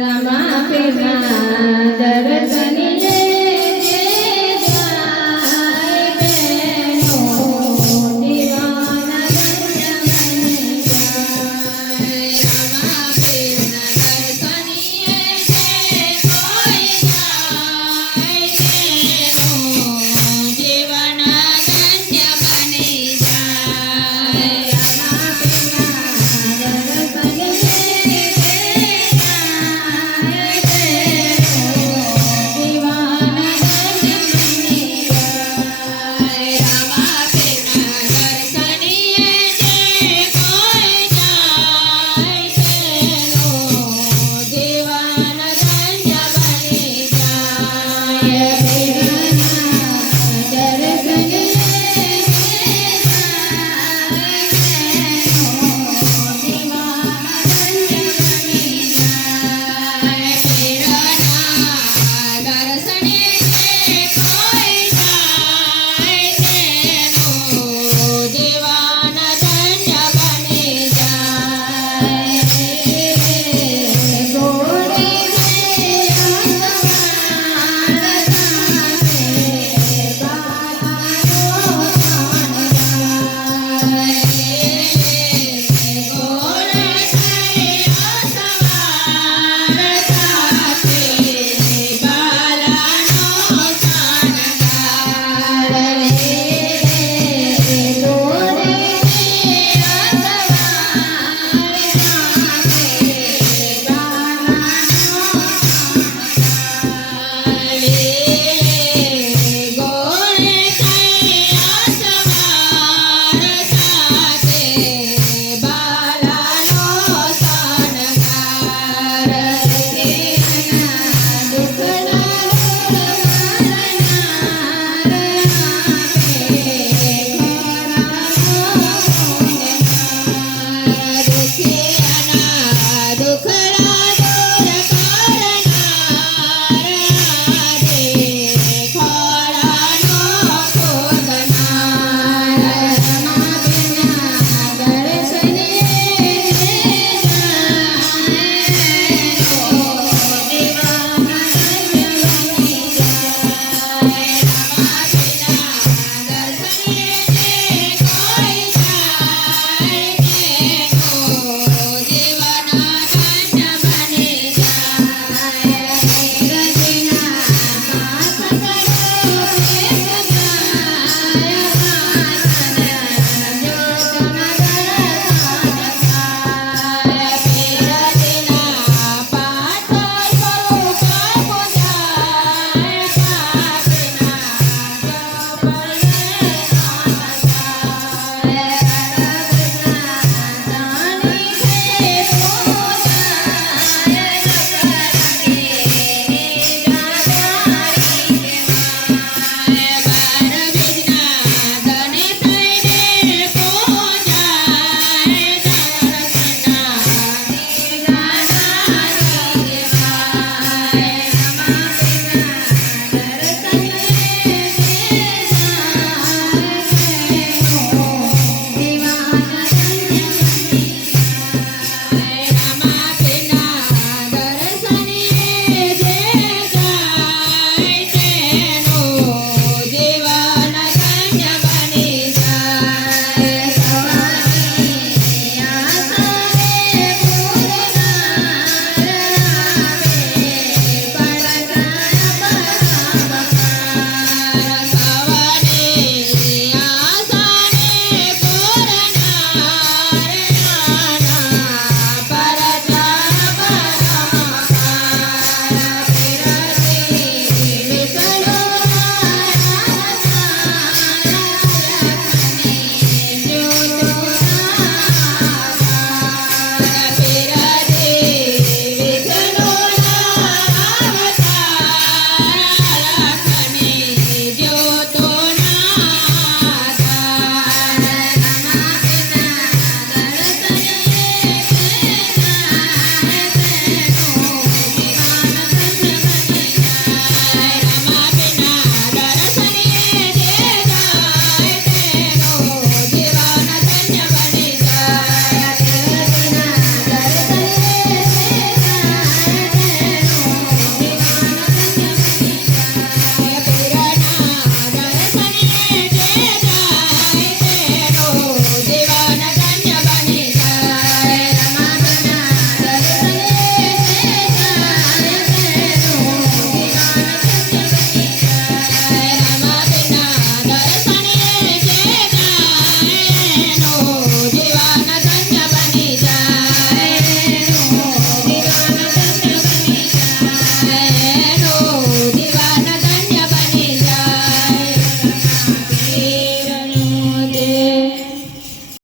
Rama